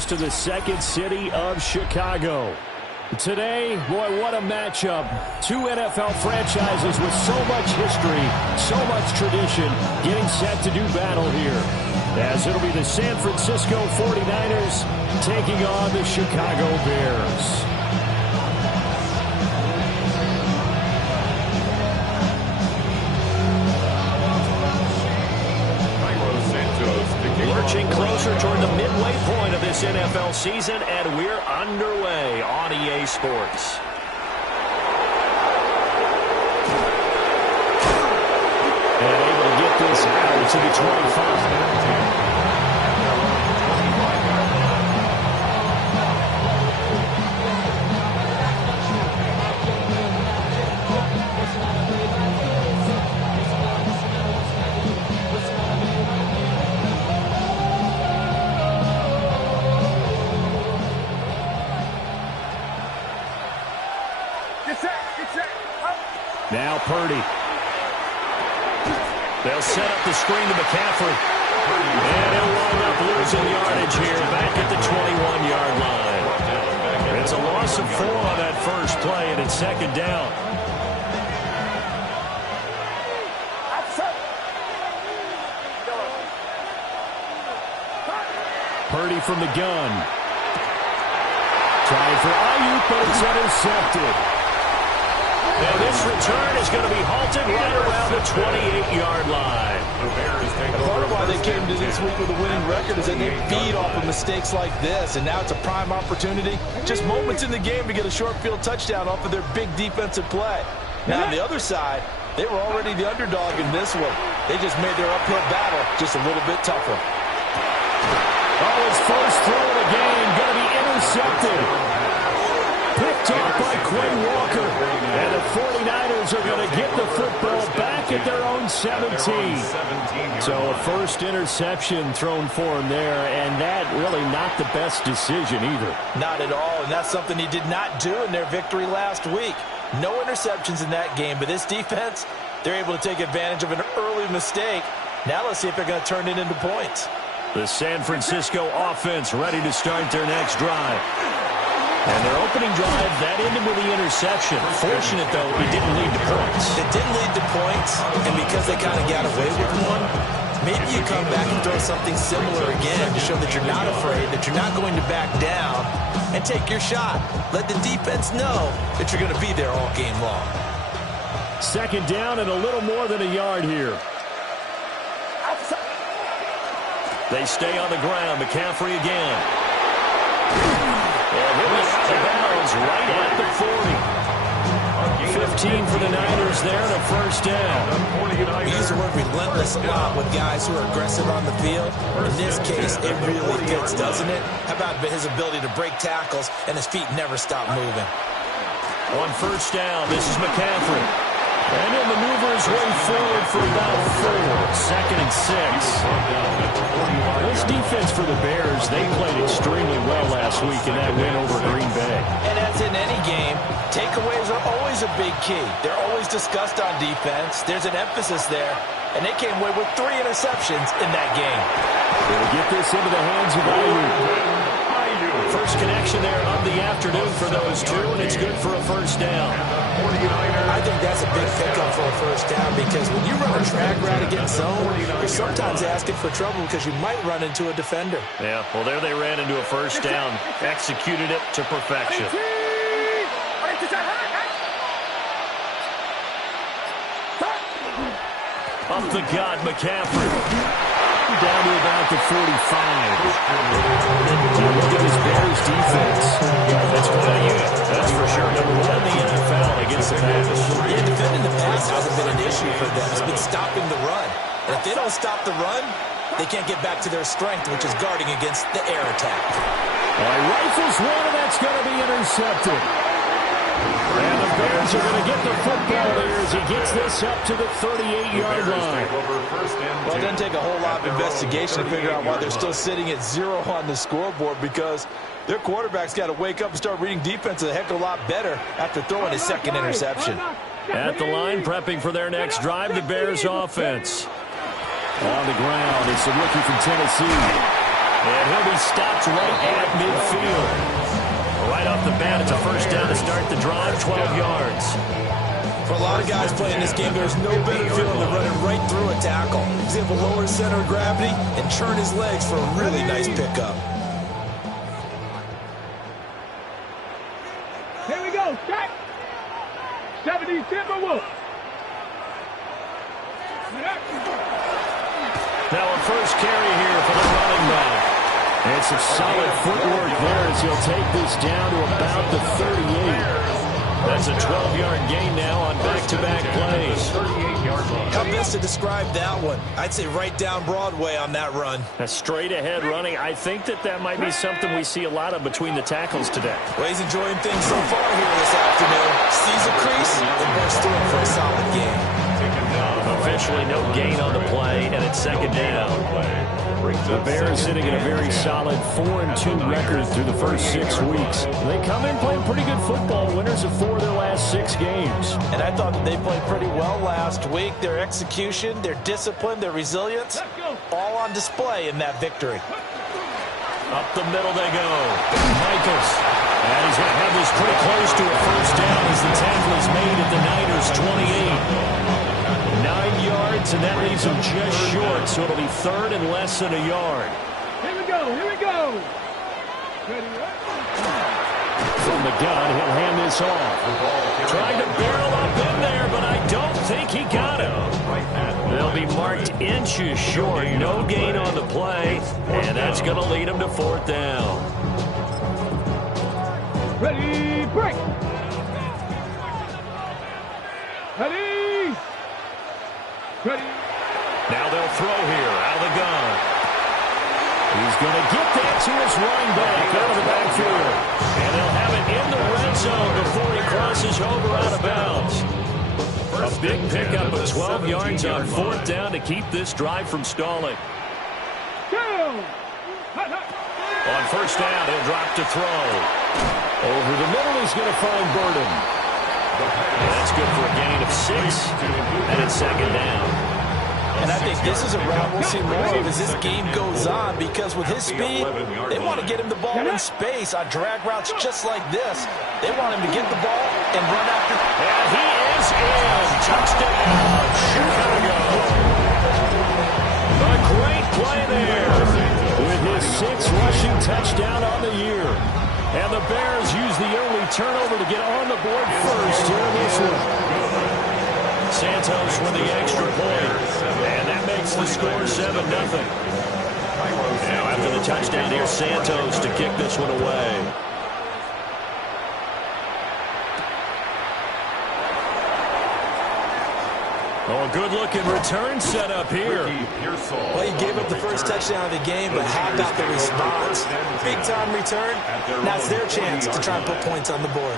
goes to the second city of Chicago. Today, boy, what a matchup. Two NFL franchises with so much history, so much tradition, getting set to do battle here. As it'll be the San Francisco 49ers taking on the Chicago Bears. Lurching closer toward the midway point of this NFL season, and we're underway on EA Sports. And able to get this out to the 25. Now Purdy. They'll set up the screen to McCaffrey. And he'll wind up losing yardage here back at the 21-yard line. It's a loss of 4 on that first play, and it's second down. Purdy from the gun. Trying for Ayuk, but it's intercepted. And this return is going to be halted right around the 28-yard line. Part of why they came to this week with a winning record is that they feed off of mistakes like this, and now it's a prime opportunity. Just moments in the game to get a short field touchdown off of their big defensive play. Now, on the other side, they were already the underdog in this one. They just made their uphill battle just a little bit tougher. Oh, his first throw of the game going to be intercepted. Picked off by Quay Walker. And the 49ers are going to get the football back at their own 17. So a first interception thrown for him there, and that really not the best decision either. Not at all, and that's something he did not do in their victory last week. No interceptions in that game, but this defense, they're able to take advantage of an early mistake. Now let's see if they're going to turn it into points. The San Francisco offense ready to start their next drive. And their opening drive, that ended with the interception. Fortunate, though, it didn't lead to points. It didn't lead to points, and because they kind of got away with one, maybe you come back and throw something similar again to show that you're not afraid, that you're not going to back down, and take your shot. Let the defense know that you're going to be there all game long. Second down and a little more than a yard here. They stay on the ground. McCaffrey again. And he'll be out of bounds right at the 40. 15 for the Niners there and a first down. We use the word relentless a lot with guys who are aggressive on the field. In this case, it really fits, doesn't it? How about his ability to break tackles and his feet never stop moving? On first down, this is McCaffrey. And he'll maneuver his way forward for about 4. Second and 6. This defense for the Bears, they played extremely well last week in that win over Green Bay. And as in any game, takeaways are always a big key. They're always discussed on defense. There's an emphasis there. And they came away with 3 interceptions in that game. They'll get this into the hands of Ayuk. First connection there of the afternoon for those two, and it's good for a first down. I think that's a big pickup for a first down because when you run a drag route against zone, you're sometimes asking for trouble because you might run into a defender. Yeah, well, there they ran into a first down, executed it to perfection. Up the gut, McCaffrey. Down to about the 45. Look at this Bears defense. That's quite a unit. That's for sure. Number 1 in the NFL against the pass. Yeah, defending the pass hasn't been an issue for them. It's been stopping the run. And if they don't stop the run, they can't get back to their strength, which is guarding against the air attack. All right, rifles one, and that's going to be intercepted. And the Bears are going to get the football there as he gets this up to the 38-yard line. Well, it doesn't take a whole lot of investigation to figure out why they're still sitting at 0 on the scoreboard because their quarterback's got to wake up and start reading defense a heck of a lot better after throwing his second interception. At the line, prepping for their next drive, the Bears offense. On the ground, it's the rookie from Tennessee. And he'll be stopped right at midfield. Right off the bat, it's a first down to start the drive, 12 yards. For a lot of guys playing this game, there's no better feeling than running right through a tackle. He's able to lower his center of gravity and churn his legs for a really nice pickup. Here we go, set. 70 Timberwolves. Now a first carry here for the running back. And some solid footwork there as he'll take this down to about the 38. That's a 12-yard gain now on back-to-back plays. How best to describe that one? I'd say right down Broadway on that run. A straight-ahead running. I think that might be something we see a lot of between the tackles today. Well, he's enjoying things so far here this afternoon. Sees a crease and bursts through it for a solid gain. Officially no gain on the play, and it's second down. The Bears sitting in a very solid 4-2 record through the first 6 weeks. They come in playing pretty good football, winners of 4 of their last 6 games. And I thought that they played pretty well last week. Their execution, their discipline, their resilience, all on display in that victory. Up the middle they go. Michaels. And he's going to have this pretty close to a first down as the tackle is made at the Niners' 28. 9 yards, and that leaves him just short, so it'll be third and less than a yard. Here we go, here we go. Ready, right? From the gun, he'll hand this off. Trying to barrel up in there, but I don't think he got him. They'll be marked inches short. No gain on the play, and that's going to lead him to fourth down. Ready, break. Ready. Ready. Now they'll throw here out of the gun. He's going to get that to his running back out of the backfield. And they'll have it in the red zone before he crosses over out of bounds. A big pickup of 12 yards on fourth down to keep this drive from stalling. On first down, he'll drop to throw. Over the middle, he's going to find Burden. That's good for a gain of 6, and it's second down. And I think this is a route we'll see more of as this game goes on, because with his speed, they want to get him the ball in space on drag routes just like this. They want him to get the ball and run after. And he is in. Touchdown, Chicago. A great play there with his 6th rushing touchdown on the year. And the Bears use the early turnover to get on the board first here in this one. Santos with the extra point. And that makes the score 7-0. Now after the touchdown, here's Santos to kick this one away. Oh, a good-looking return set up here. Well, he gave up the first touchdown of the game, but how about the response? Big-time return. Now it's their chance to try and put points on the board.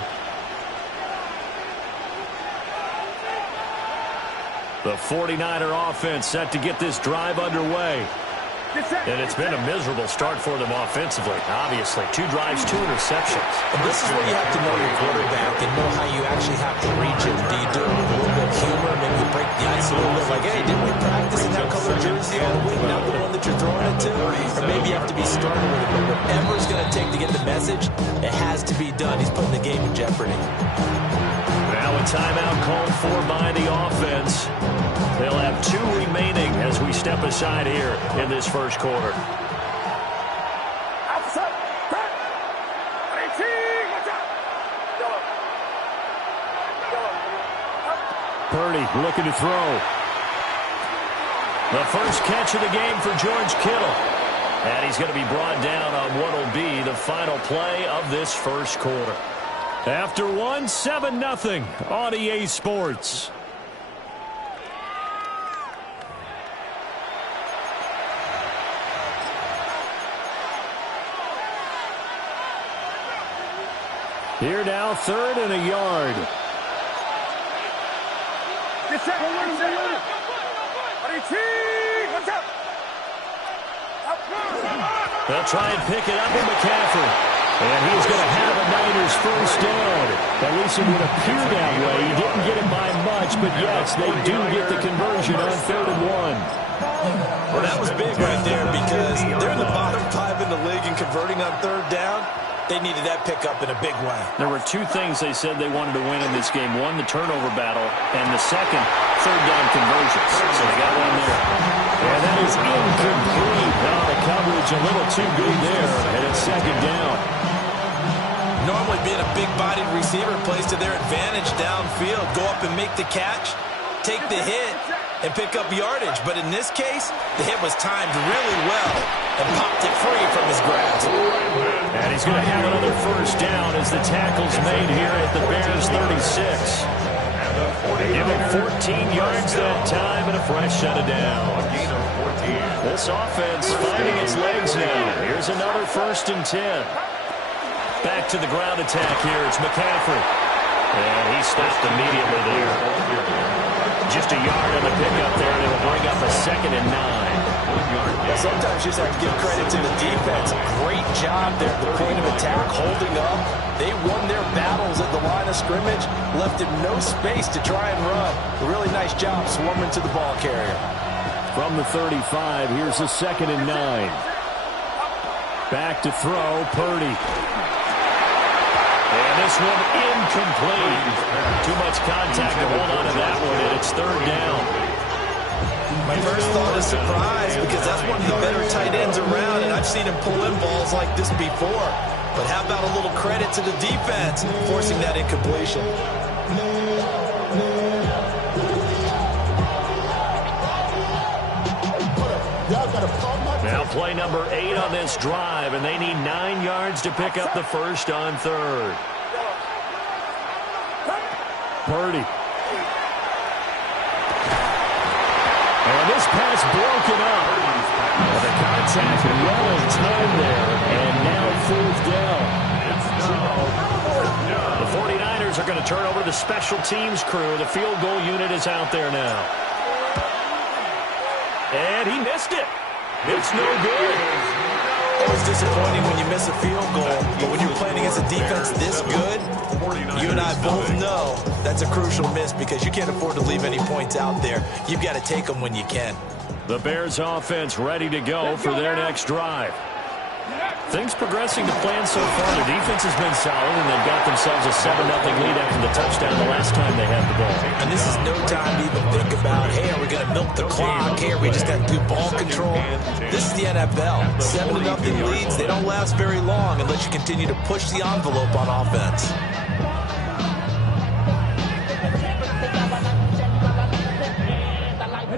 The 49er offense set to get this drive underway. And it's been a miserable start for them offensively, obviously. 2 drives, 2 interceptions. And this is where you have to know your quarterback and know how you actually have to reach him. Do you do it with a little bit of humor? Maybe you break the ice a little bit like, hey, didn't we practice in that color jersey all week, not the one that you're throwing it to? Or maybe you have to be stern with it. But whatever it's going to take to get the message, it has to be done. He's putting the game in jeopardy. Now a timeout called for by the offense. They'll have 2 remaining as we step aside here in this first quarter. Purdy looking to throw. The first catch of the game for George Kittle. And he's going to be brought down on what will be the final play of this first quarter. After 1, 7-0 on EA Sports. Here now, 3rd and a yard. They'll try and pick it up with McCaffrey. And he's going to have a Niners first down. At least it would appear that way. He didn't get it by much, but yes, they do get the conversion on 3rd and 1. Well, that was big right there because they're in the bottom 5 in the league in converting on 3rd down. They needed that pickup in a big way. There were two things they said they wanted to win in this game. One, the turnover battle, and the second, 3rd down conversions. So they got one there. And that is incomplete. Now the coverage a little too good there, and it's 2nd down. Normally being a big-bodied receiver plays to their advantage downfield. Go up and make the catch, take the hit, and pick up yardage. But in this case, the hit was timed really well and popped it free from his grasp. And he's going to have another 1st down as the tackle's made here at the Bears 36. They give him 14 yards that time and a fresh set of downs. This offense finding its legs now. Here's another 1st and 10. Back to the ground attack here. It's McCaffrey. And he stopped immediately there. Just a yard on the pickup there, and it'll bring up a 2nd and 9. Yeah, sometimes you just have to give credit to the defense. Great job there at the point of attack, holding up. They won their battles at the line of scrimmage, left him no space to try and run. A really nice job swarming to the ball carrier. From the 35, here's a 2nd and 9. Back to throw, Purdy. And this one incomplete. Too much contact to hold on to that one, and it's 3rd down. My first thought is surprise because that's one of the better tight ends around, and I've seen him pull in balls like this before. But how about a little credit to the defense forcing that incompletion? Now play number 8 on this drive, and they need 9 yards to pick up the 1st on 3rd. Purdy. And this pass broken up. And the contact well in time there, and now 4th down. The 49ers are going to turn over the special teams crew. The field goal unit is out there now. And he missed it. It's no good. Always disappointing when you miss a field goal, but when you're playing against a defense this good, you and I both know that's a crucial miss because you can't afford to leave any points out there. You've got to take them when you can. The Bears offense ready to go for their next drive. Things progressing to plan so far. The defense has been solid, and they've got themselves a 7-0 lead after the touchdown the last time they had the ball. And this is no time to even think about, hey, are we going to milk the clock? Hey, are we just got good ball control? This is the NFL. 7-0 leads, they don't last very long unless you continue to push the envelope on offense.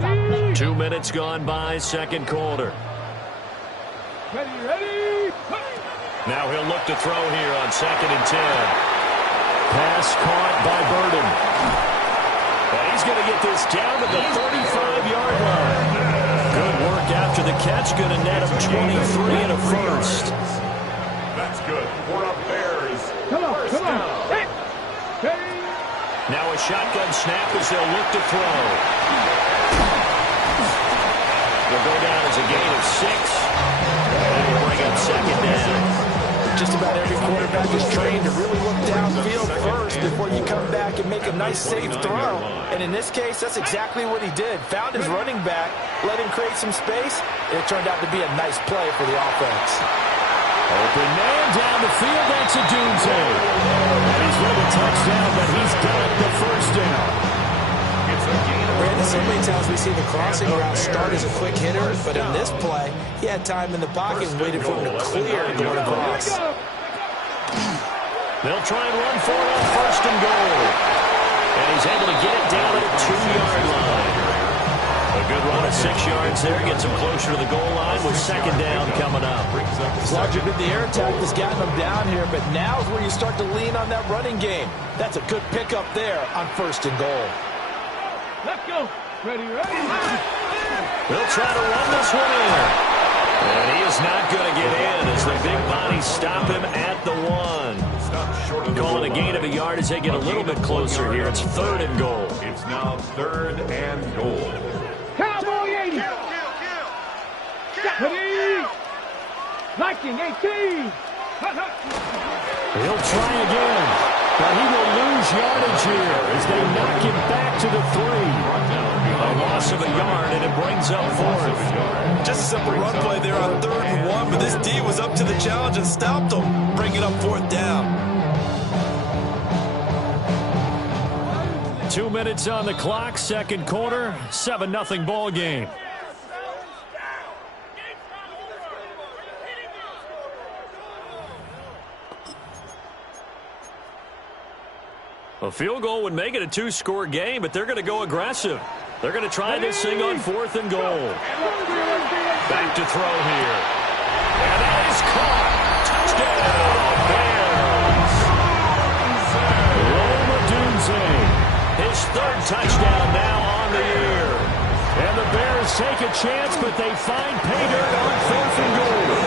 Ready? 2 minutes gone by, 2nd quarter. Ready. Now he'll look to throw here on 2nd and 10. Pass caught by Burden. And he's going to get this down to the 35-yard line. Good work after the catch. Going to net him 23 and a 1st. That's good. For the Bears. Come on. Hey. Now a shotgun snap as they'll look to throw. Will go down as a gain of 6. And will bring up 2nd down. Just about every quarterback is trained to really look downfield first before you come back and make a nice, safe throw. And in this case, that's exactly what he did. Found his running back, let him create some space, and it turned out to be a nice play for the offense. Open man down the field. That's a Dunze. And he's with a touchdown, but he's got the 1st down. Brandon, so many times we see the crossing route start as a quick hitter, but in this play, he had time in the pocket and waited for him to clear going across. They'll try and run for it on 1st and goal. And he's able to get it down at a 2-yard line. A good run of 6 yards there gets him closer to the goal line with 2nd down coming up. It's largely been the air attack that's gotten them down here, but now is where you start to lean on that running game. That's a good pickup there on 1st and goal. Let's go. Ready. They'll try to run this one in. And he is not going to get in as the big bodies stop him at the 1. Calling a gain of a yard as they get a little bit closer here. It's 3rd and goal. It's now 3rd and goal. Cowboy 80. Ready. Viking 18. He'll try again. But he will lose yardage here as they knock him back to the 3. A loss of a yard, and it brings up 4th. Just a simple run play there on 3rd and 1, but this D was up to the challenge and stopped him, bringing up 4th down. 2 minutes on the clock, second quarter, 7-0 ball game. A field goal would make it a 2-score game, but they're going to go aggressive. They're going to try this thing on 4th and goal. Back to throw here. And that is caught. Touchdown, Bears. Rome Odunze. His 3rd touchdown now on the year. And the Bears take a chance, but they find pay dirt on 4th and goal.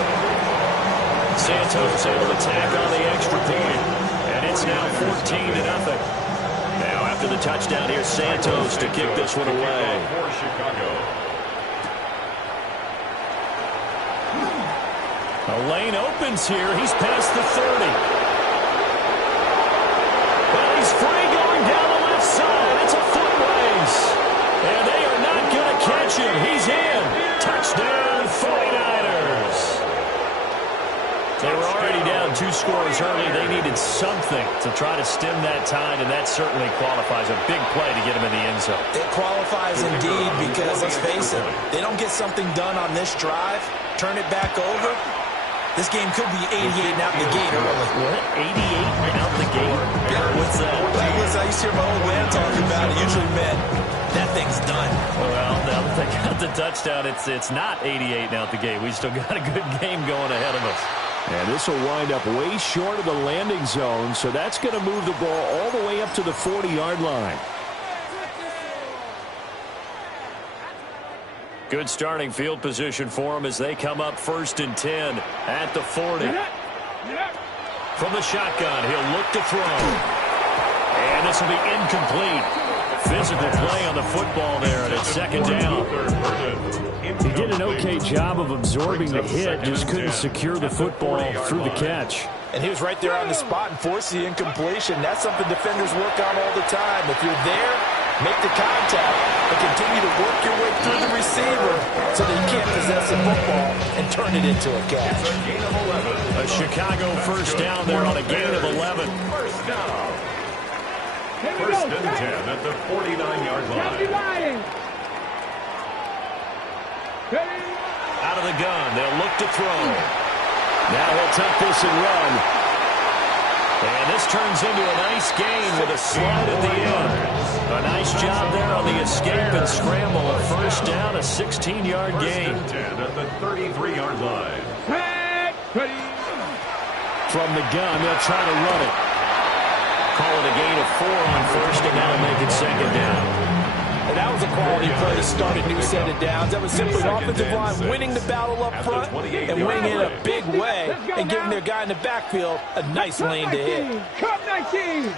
Santos able to tack on the extra point. And it's now 14-0. Now after the touchdown, here's Santos to kick this one away. A lane opens here. He's past the 30. Well, he's free going down the left side. It's a foot race. And they are not going to catch him. He's in. Touchdown, 49ers. They were already down 2 scores early. They needed something to try to stem that tide, and that certainly qualifies. A big play to get him in the end zone. It qualifies indeed because, let's face it, they don't get something done on this drive, turn it back over, this game could be 88 out the gate early. What? 88 out the gate? What's that? Listen, I used to hear my old man talking about it. Usually meant that thing's done. Well, now that they got the touchdown, it's not 88 out the gate. We still got a good game going ahead of us. And this will wind up way short of the landing zone, so that's going to move the ball all the way up to the 40-yard line. Good starting field position for them as they come up 1st and 10 at the 40. From the shotgun, he'll look to throw. And this will be incomplete. Physical play on the football there, and it's 2nd down. He did an okay job of absorbing the hit, just couldn't secure the football through the catch. And he was right there on the spot and forced the incompletion. That's something defenders work on all the time. If you're there, make the contact, but continue to work your way through the receiver so that you can't possess the football and turn it into a catch. A Chicago 1st down there on a gain of 11. First and 10 at the 49-yard line. Out of the gun, they'll look to throw. Now he'll tuck this and run. And this turns into a nice gain with a slide at the end. A nice job there on the escape and scramble. A 1st down, a 16-yard gain. First and 10 at the 33-yard line. From the gun, they'll try to run it. Call it a gain of 4 on 1st, and now make it 2nd down. And that was a quality play to start a new set of downs. That was simply an offensive line winning the battle up front and winning it in a big way and giving their guy in the backfield a nice lane to hit. Cut 19.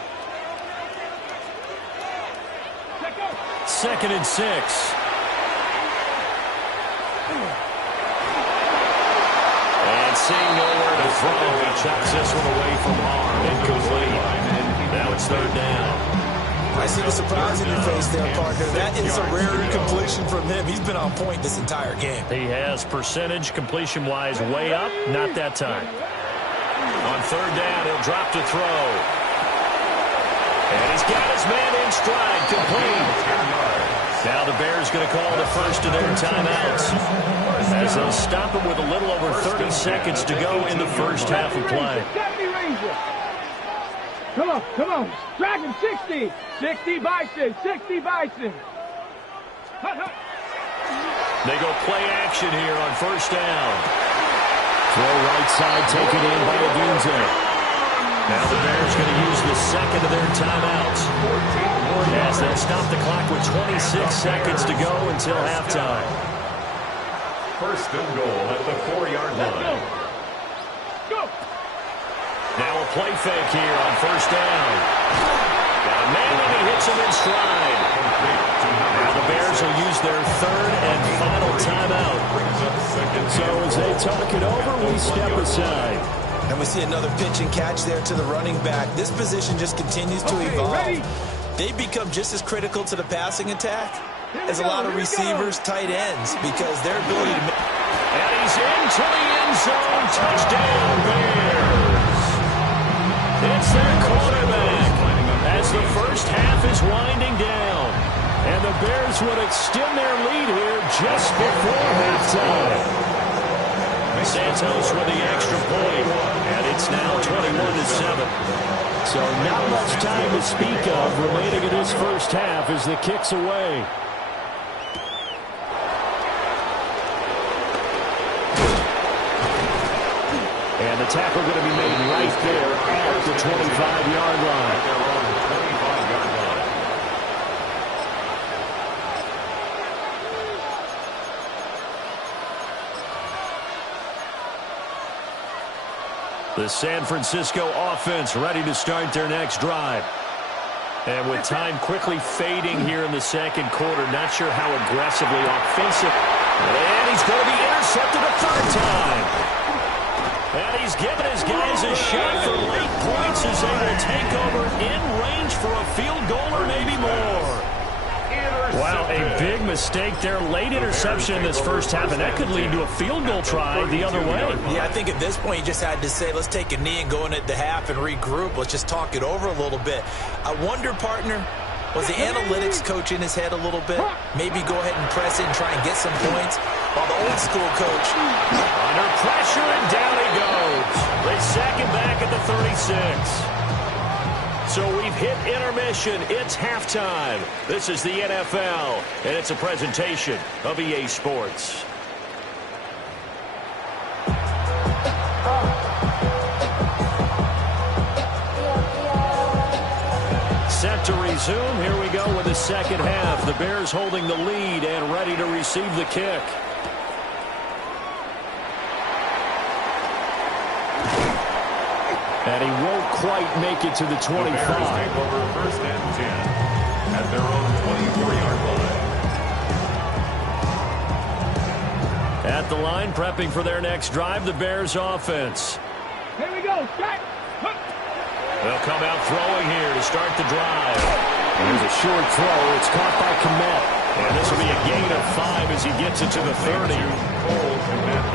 2nd and 6. And seeing nowhere to throw, he chucks this one away from harm. Incomplete. Now it's 3rd down. I see the surprise in your face there, partner. That is a rare incompletion from him. He's been on point this entire game. He has percentage completion-wise way up. Not that time. On 3rd down, he'll drop to throw. And he's got his man in stride, complete. Now the Bears going to call the first of their timeouts as they'll stop him with a little over 30 seconds to go in the first half of play. Come on. Dragon 60. 60 Bison. 60 Bison. They go play action here on 1st down. Throw right side, taken in by Odunze. Now the Bears going to use the 2nd of their timeouts. As they'll stop the clock with 26 seconds to go until halftime. 1st and goal at the 4-yard line. Now a play fake here on 1st down. Got a man and he hits him in stride. Now the Bears will use their 3rd and final timeout. So as they talk it over, we step aside. And we see another pitch and catch there to the running back. This position just continues to evolve. They become just as critical to the passing attack as a lot of receivers, tight ends, because their ability to... And he's into the end zone. Touchdown, Bears. It's their quarterback as the first half is winding down. And the Bears would extend their lead here just before halftime. Santos with the extra point, and it's now 21-7. So not much time to speak of remaining in this first half as the kick's away. And the tackle going to be made right there at the 25-yard line. The San Francisco offense ready to start their next drive. And with time quickly fading here in the second quarter, not sure how aggressively offensive. And he's going to be intercepted a third time. And he's giving his guys a shot for late points as they will take over in range for a field goal or maybe more. Wow, a big mistake there. Late interception in this first half, and that could lead to a field goal try the other way. Yeah, I think at this point you just had to say, let's take a knee and go in at the half and regroup. Let's just talk it over a little bit. I wonder, partner, was the analytics coach in his head a little bit? Maybe go ahead and press it and try and get some points? While the old school coach... Under pressure, and down he goes. They sack him back at the 36. So we've hit intermission. It's halftime. This is the NFL, and it's a presentation of EA Sports. Set to resume. Here we go with the second half. The Bears holding the lead and ready to receive the kick. And he won't quite make it to the 25. The Bears take over first and 10 at their own 24-yard line. At the line, prepping for their next drive, the Bears offense. Here we go. Strike. They'll come out throwing here to start the drive. There's a short throw. It's caught by Kmet. And this will be a gain of 5 as he gets it to the 30.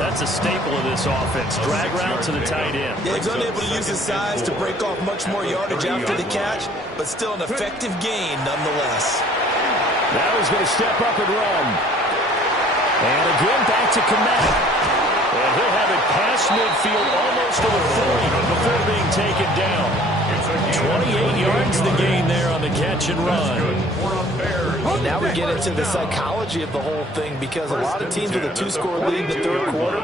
That's a staple of this offense. Drag route to the tight end. Yeah, he's unable to use his size to break off much more yardage after the catch, but still an effective gain nonetheless. Now he's going to step up and run. And again, back to Kmet. And he'll have it past midfield almost to the 40 before being taken down. 28 yards the gain there on the catch and run. Now we get into the psychology of the whole thing, because a lot of teams with a 2-score lead in the third quarter,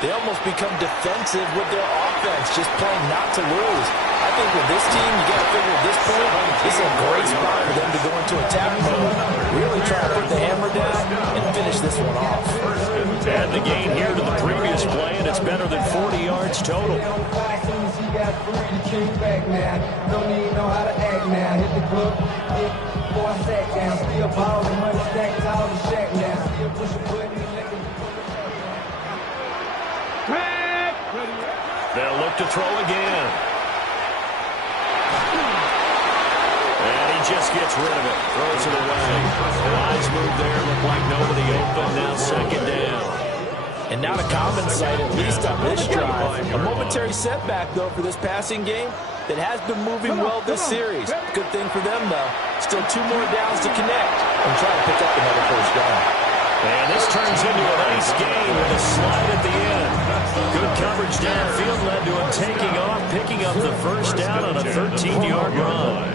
they almost become defensive with their offense, just playing not to lose. I think with this team, you got to figure at this point, this is a great spot for them to go into attack mode, really try to put the hammer down and finish this one off. And the gain here to the previous play, and it's better than 40 yards total. They'll look to throw again. And he just gets rid of it. Throws it away. The eyes move there. Look like nobody open. Now second down. And not a common sight, at least on this drive. A momentary setback, though, for this passing game that has been moving well this series. Good thing for them, though. Still 2 more downs to connect and try to pick up another first down. And this turns into a nice game with a slide at the end. Good coverage downfield led to him taking off, picking up the first down on a 13-yard run.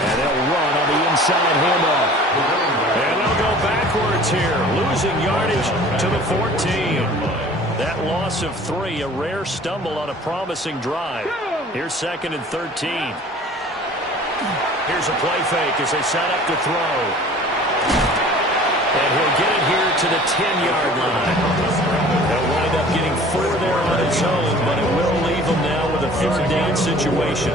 And they'll run on the inside handoff. And they'll go backwards here, losing yardage to the 14. That loss of 3, a rare stumble on a promising drive. Here's second and 13. Here's a play fake as they set up to throw. And he'll get it here to the 10-yard line. They'll wind up getting 4 there on his own, but it will leave him now with a a third down situation.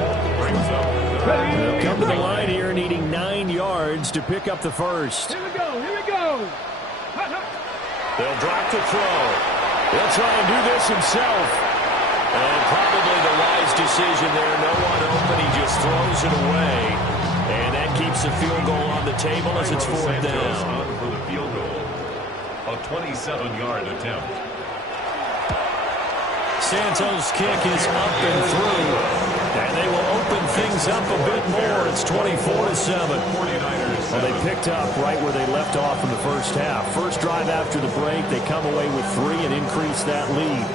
They'll come to the line here needing 9 yards to pick up the first. Here we go, here we go. They'll drop the throw. He'll try and do this himself. And probably the wise decision there. No one open. He just throws it away. And that keeps the field goal on the table as it's fourth down. For the field goal. A 27-yard attempt. Santos' kick is up and through. And they will open things up a bit more. It's 24-7. Well, they picked up right where they left off in the first half. First drive after the break, they come away with 3 and increase that lead.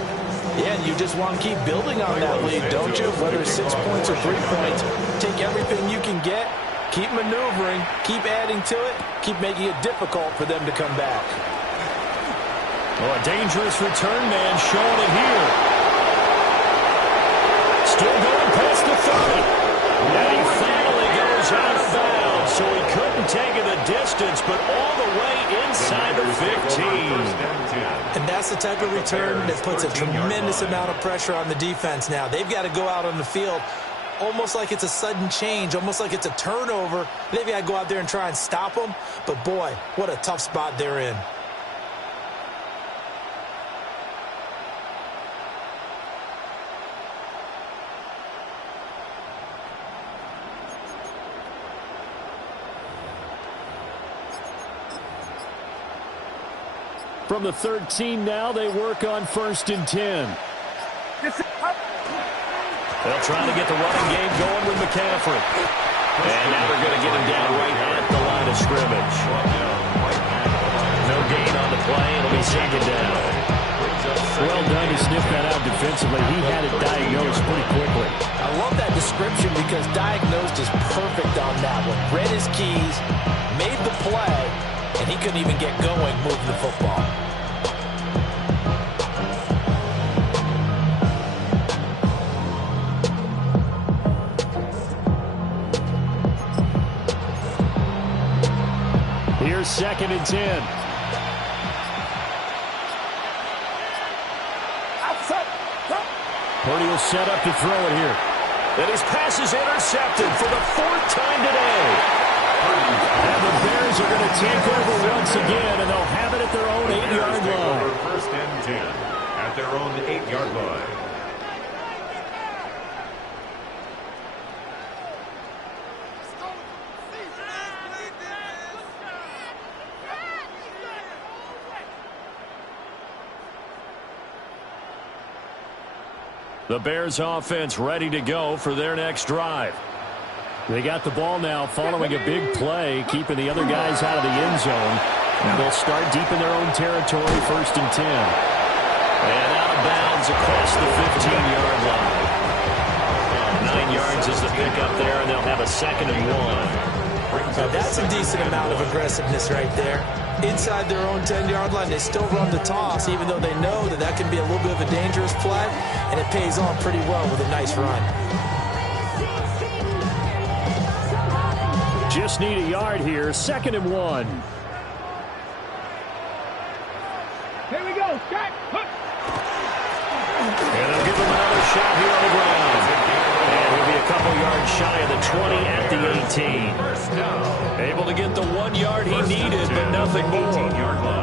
Yeah, and you just want to keep building on that lead, don't you? Whether it's 6 points or 3 points, take everything you can get, keep maneuvering, keep adding to it, keep making it difficult for them to come back. Oh, a dangerous return man showing it here. Still going past the 30. And he finally goes out of bounds, so he couldn't take it the distance, but all the way inside the 15. And that's the type of return that puts a tremendous amount of pressure on the defense now. They've got to go out on the field almost like it's a sudden change, almost like it's a turnover. They've got to go out there and try and stop them. But, boy, what a tough spot they're in. From the 13 now, they work on 1st and 10. They'll try to get the running game going with McCaffrey. And now they're going to get him down right at the line of scrimmage. No gain on the play. It'll be 2nd down. Well done to sniff that out defensively. He had it diagnosed pretty quickly. I love that description because diagnosed is perfect on that one. Read his keys, made the play, and he couldn't even get going moving the football. Here's 2nd and 10. Purdy will set up to throw it here. And his pass is intercepted for the 4th time today. And the Bears are going to take over once again, and they'll have it at their own 8-yard line. 1st and 10 at their own 8-yard line. The Bears offense ready to go for their next drive. They got the ball now following a big play, keeping the other guys out of the end zone. And they'll start deep in their own territory, 1st and 10. And out of bounds across the 15-yard line. 9 yards is the pickup there, and they'll have a 2nd and 1. Now that's a decent amount of aggressiveness right there. Inside their own 10-yard line, they still run the toss, even though they know that that can be a little bit of a dangerous play, and it pays off pretty well with a nice run. Just need a yard here, 2nd and 1. Here we go, Scott. And they'll give him another shot here on the ground. And he'll be a couple yards shy of the 20 at the 18. Able to get the 1 yard he needed, but nothing more.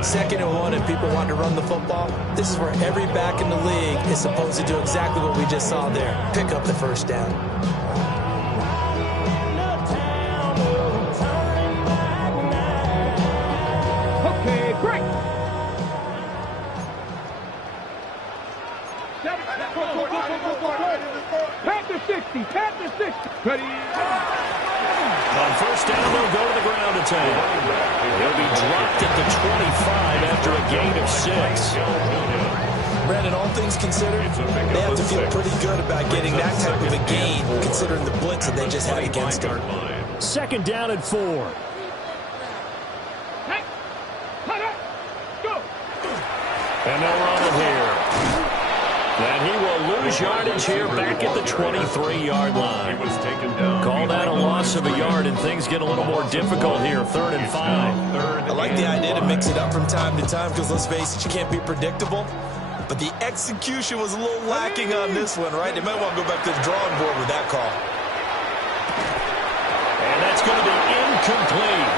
2nd and 1, and people want to run the football. This is where every back in the league is supposed to do exactly what we just saw there. Pick up the 1st down. Okay, break. Panther 60, Panther 60. Ready? On 1st down, they'll go to the ground attack. He'll be dropped at the 25 after a gain of 6. Brandon, all things considered, they have to feel pretty good about getting that type of a gain, considering the blitz that they just had against them. 2nd down and 4. Hey, go. And they'll run it here. And he will lose yardage here back at the 23-yard line. Call that a loss of a yard, and things get a little more difficult here, 3rd and 5. I like the idea to mix it up from time to time because, let's face it, you can't be predictable. but the execution was a little lacking on this one, right? They might want to go back to the drawing board with that call. And that's going to be incomplete.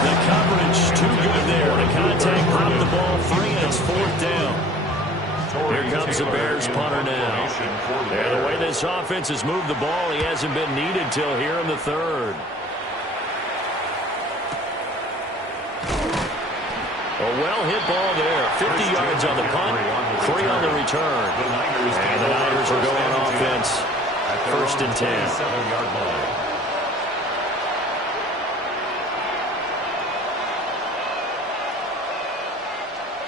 The coverage too good there. The contact popped the ball free, and it's 4th down. Here comes the Bears punter now. And the way this offense has moved the ball, he hasn't been needed till here in the 3rd. A well-hit ball there. 50 yards on the punt, 3 on the return. And the Niners are going on offense. 1st and 10.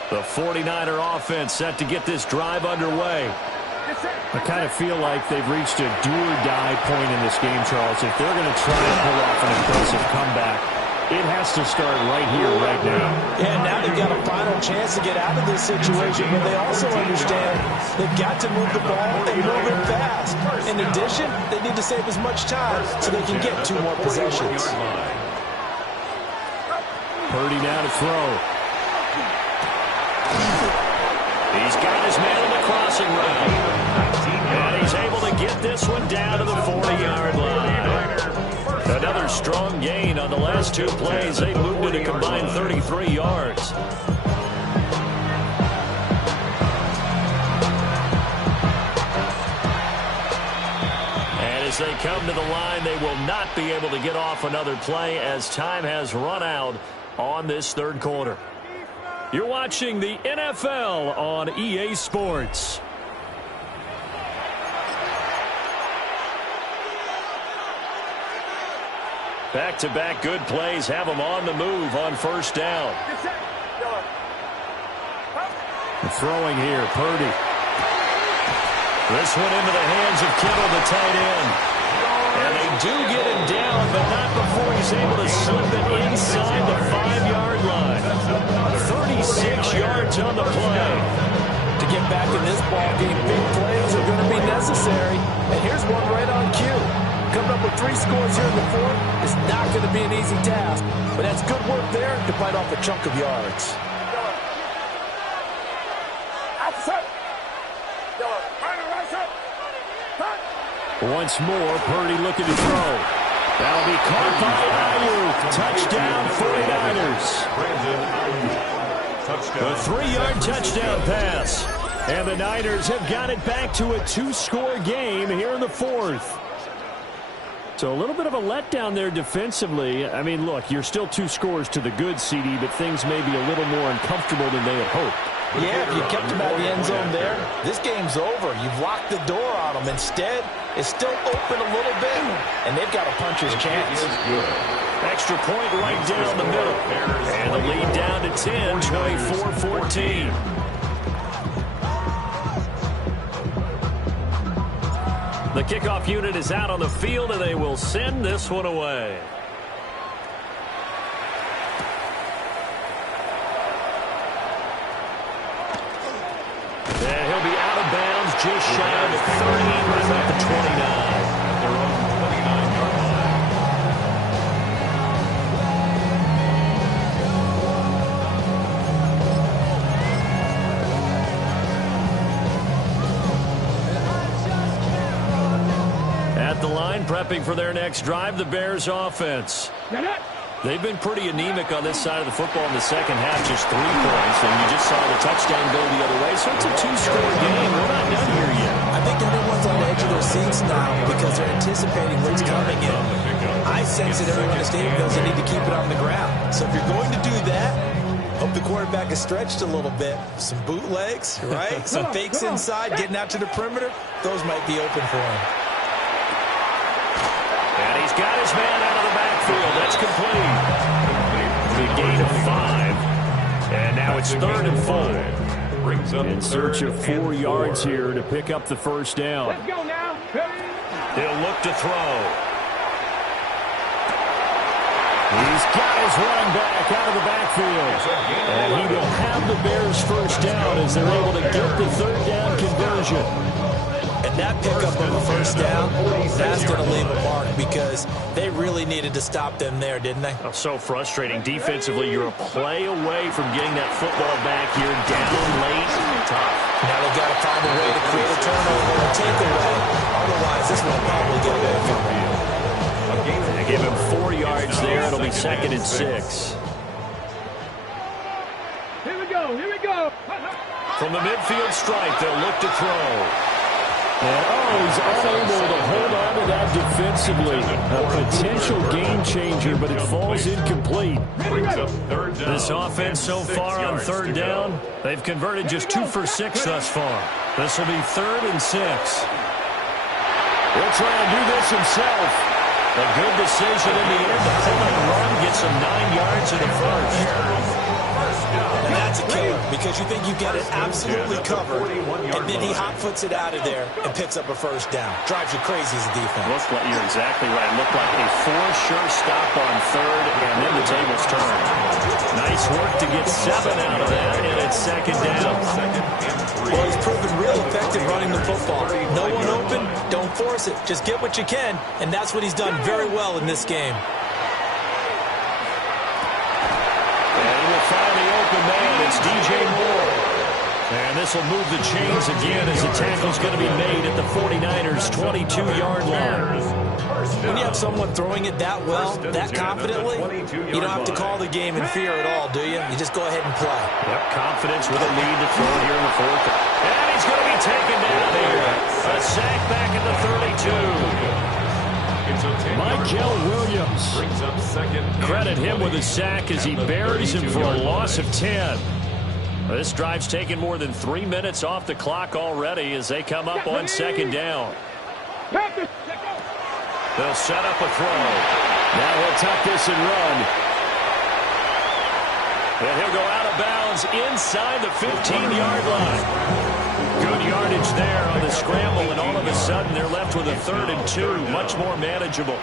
The 49er offense set to get this drive underway. I kind of feel like they've reached a do-or-die point in this game, Charles. If they're going to try and pull off an impressive comeback, it has to start right here, right now. Yeah, now they've got a final chance to get out of this situation, but they also understand they've got to move the ball and move it fast. In addition, they need to save as much time so they can get 2 more possessions. Purdy now to throw. He's got his man on the crossing route. And he's able to get this one down to the 40-yard line. Another strong gain on the last 2 plays. They moved it a combined 33 yards. And as they come to the line, they will not be able to get off another play as time has run out on this 3rd quarter. You're watching the NFL on EA Sports. Back-to-back good plays have them on the move on 1st down. Throwing here, Purdy. This one into the hands of Kittle, the tight end. And they do get him down, but not before he's able to slip it inside the 5-yard line. 36 yards on the play. To get back in this ball game, big plays are going to be necessary. And here's one right on cue. Coming up with 3 scores here in the 4th is not going to be an easy task. But that's good work there to bite off a chunk of yards. Once more, Purdy looking to throw. That'll be caught by Ayuk. Touchdown, 49ers. A 3-yard touchdown pass. And the Niners have got it back to a 2-score game here in the 4th. So a little bit of a letdown there defensively. I mean, look, you're still 2 scores to the good, CD, but things may be a little more uncomfortable than they had hoped. Yeah, if you kept him out of the end zone there, this game's over. You've locked the door on them. Instead, it's still open a little bit, and they've got a puncher's chance. Extra point right down the middle. And the lead down to 10, 24-14. The kickoff unit is out on the field, and they will send this one away. And he'll be out of bounds just shy of the 30, right about the 29. They're on the 29-yard line. At the line, prepping for their next drive, the Bears offense. They've been pretty anemic on this side of the football in the second half, just 3 points, and you just saw the touchdown go the other way. So it's a 2-score game. We're not done here yet. I think everyone's on the edge of their seats now because they're anticipating what's coming in. I sense that everyone in the stadium knows they need to keep it on the ground. So if you're going to do that, hope the quarterback is stretched a little bit. Some bootlegs, right? Some fakes inside, getting out to the perimeter. Those might be open for him. And he's got his man out of the backfield. That's complete. The gain of 5. And now it's 3rd and 4. In search of 4 yards here to pick up the 1st down. Let's go now. He'll look to throw. He's got his running back out of the backfield. And he will have the Bears' 1st down as they're able to get the 3rd down conversion. And And that pickup of a first down, that's going to leave a mark because they really needed to stop them there, didn't they? Oh, so frustrating. Defensively, you're a play away from getting that football back here down late. Tough. Now they've got to find a way to create a turnover or take away. Otherwise, this will probably get away from them. They give him 4 yards there. It'll be 2nd and 6. Here we go. Here we go. From the midfield stripe, they'll look to throw. And, he's unable to hold on to that defensively. A potential game changer, but it falls incomplete. This offense so far on 3rd down, they've converted just 2 for 6 thus far. This will be 3rd and 6. He'll try and do this himself. A good decision in the end. The pull and run gets him 9 yards in the first. And that's a killer because you think you get it absolutely covered, and then he hot-foots it out of there and picks up a first down. Drives you crazy as a defense. You're exactly right. Looked like a sure stop on 3rd, and then the tables turned. Nice work to get 7 out of that, and it's 2nd down. Well, he's proven real effective running the football. No one open, don't force it. Just get what you can, and that's what he's done very well in this game. Find the open man. It's DJ Moore. And this will move the chains again as the tackle's going to be made at the 49ers' 22-yard line. When you have someone throwing it that well, that confidently, you don't have to call the game in fear at all, do you? You just go ahead and play. Yep, confidence with a lead to throw here in the 4th. And he's going to be taken down here. A sack back at the 32. Michael Williams. Credit him with a sack as he buries him for a loss of 10. This drive's taken more than 3 minutes off the clock already as they come up on 2nd down. They'll set up a throw. Now he'll tuck this and run. And he'll go out of bounds inside the 15-yard line. Good yardage there on the scramble, and all of a sudden they're left with a 3rd and 2, much more manageable.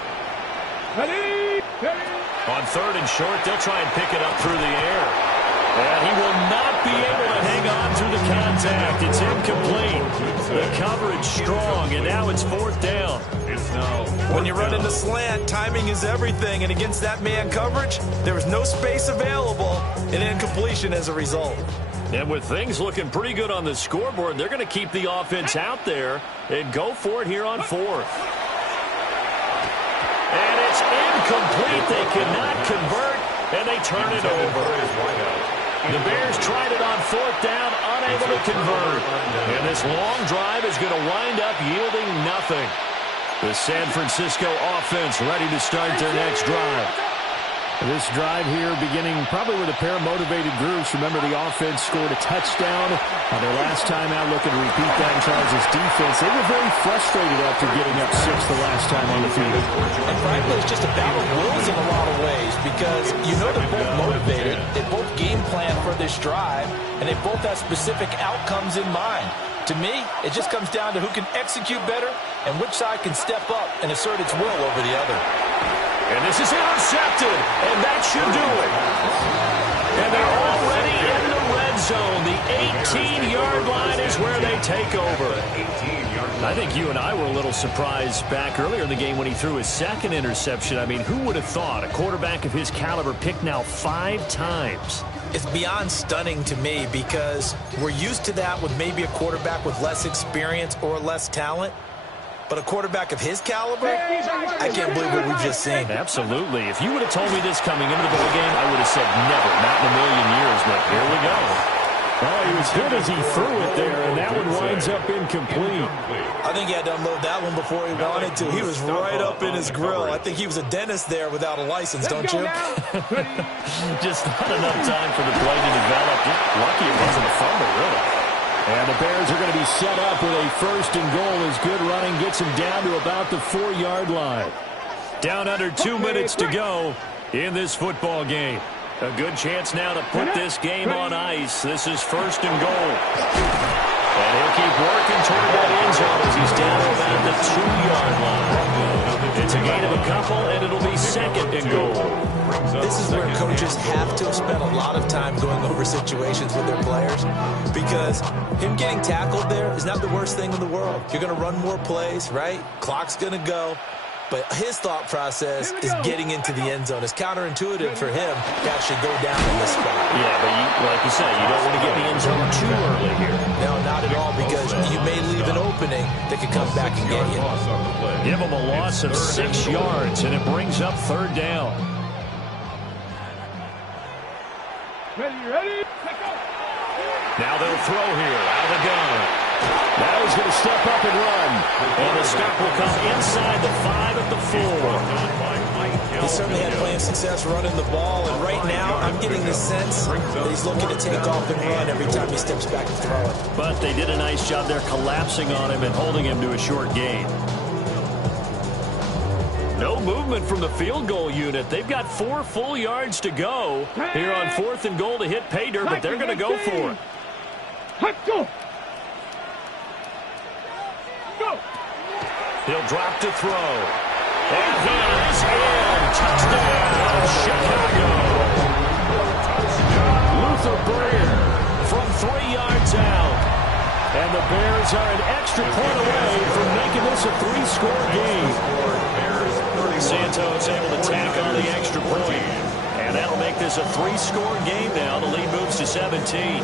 On 3rd and short, they'll try and pick it up through the air. And he will not be able to hang on through the contact. It's incomplete. The coverage strong, and now it's 4th down. When you run into slant, timing is everything, and against that man coverage, there is no space available, and incompletion as a result. And with things looking pretty good on the scoreboard, they're going to keep the offense out there and go for it here on 4th. And it's incomplete. They cannot convert, and they turn it over. The Bears tried it on 4th down, unable to convert. And this long drive is going to wind up yielding nothing. The San Francisco offense ready to start their next drive. This drive here beginning probably with a pair of motivated groups. Remember, the offense scored a touchdown on their last time out, looking to repeat that in Charles' defense. They were very frustrated after getting up 6 the last time on the field. And frankly, it's just a battle of wills in a lot of ways because you know they're both motivated. They both game plan for this drive, and they both have specific outcomes in mind. To me, it just comes down to who can execute better and which side can step up and assert its will over the other. And this is intercepted, and that should do it. And they're already in the red zone. The 18-yard line is where they take over. I think you and I were a little surprised back earlier in the game when he threw his 2nd interception. I mean, who would have thought a quarterback of his caliber picked now 5 times? It's beyond stunning to me because we're used to that with maybe a quarterback with less experience or less talent. But a quarterback of his caliber, I can't believe what we've just seen. Absolutely. If you would have told me this coming into the ball game, I would have said never, not in a million years, but here we go. Oh, he was good as he threw it there, and that one winds up incomplete. I think he had to unload that one before he wanted to. He was right up in his grill. I think he was a dentist there without a license, don't you? Just not enough time for the play to develop. Just lucky it wasn't a fumble, really. And the Bears are going to be set up with a 1st and goal as good running gets them down to about the 4-yard line. Down under 2 minutes to go in this football game. A good chance now to put this game on ice. This is 1st and goal. And he'll keep working toward that end zone as he's down about the 2-yard line. It's a gain of a couple, and it'll be second and goal. This is where coaches have to have spent a lot of time going over situations with their players, because him getting tackled there is not the worst thing in the world. You're going to run more plays, right? Clock's going to go. But his thought process is getting into the end zone. It's counterintuitive for him to actually go down in this spot. Yeah, but like you said, you don't want to get in the end zone too early here. No, not at all, because you may leave an opening that could come back and get you. Give him a loss of 6 yards, and it brings up third down. Ready? Now they'll throw here out of the gun. Now he's going to step up and run. And the stop will come inside the 5 at the 4. He certainly had plenty of success running the ball, and right now I'm getting the sense that he's looking to take off and run every time he steps back and throw it. But they did a nice job there collapsing on him and holding him to a short gain. No movement from the field goal unit. They've got 4 full yards to go here on 4th and goal to hit pay dirt, but they're going to go for it. Go! He'll drop to throw. And he is in. Touchdown, Chicago. Luther Burden from 3 yards out. And the Bears are an extra point away from making this a 3-score game. Santos able to tack on the extra point. And that'll make this a 3-score game now. The lead moves to 17.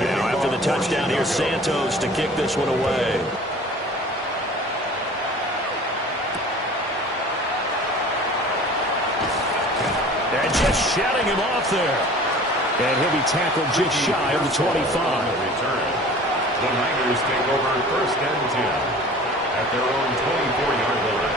Now after the touchdown, here's Santos to kick this one away. And just shutting him off there. And he'll be tackled just shy of the 25. The Niners take over 1st and 10 at their own 24-yard line.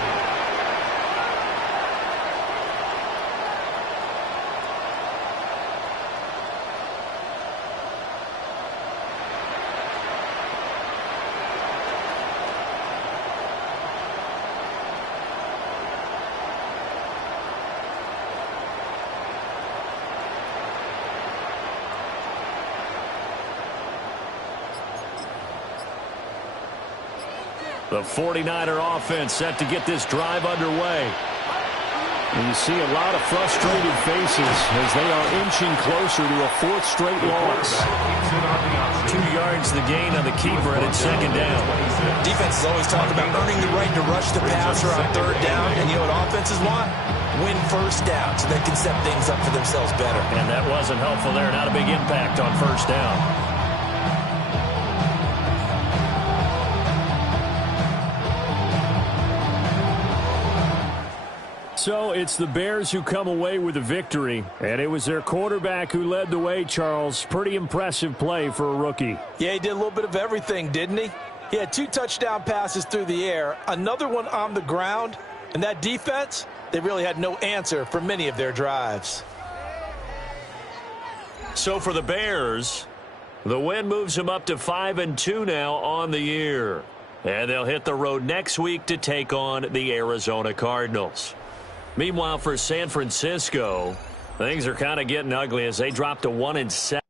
The 49er offense set to get this drive underway. And you see a lot of frustrated faces as they are inching closer to a 4th straight loss. 2 yards the gain on the keeper, and it's 2nd down. Defenses always talk about earning the right to rush the passer on 3rd down, and you know what offenses want? Win 1st down so they can set things up for themselves better. And that wasn't helpful there. Not a big impact on 1st down. So it's the Bears who come away with a victory, and it was their quarterback who led the way, Charles. Pretty impressive play for a rookie. Yeah, he did a little bit of everything, didn't he? He had 2 touchdown passes through the air, another one on the ground, and that defense, they really had no answer for many of their drives. So for the Bears, the win moves them up to 5-2 now on the year. And they'll hit the road next week to take on the Arizona Cardinals. Meanwhile, for San Francisco, things are kind of getting ugly as they drop to 1-7.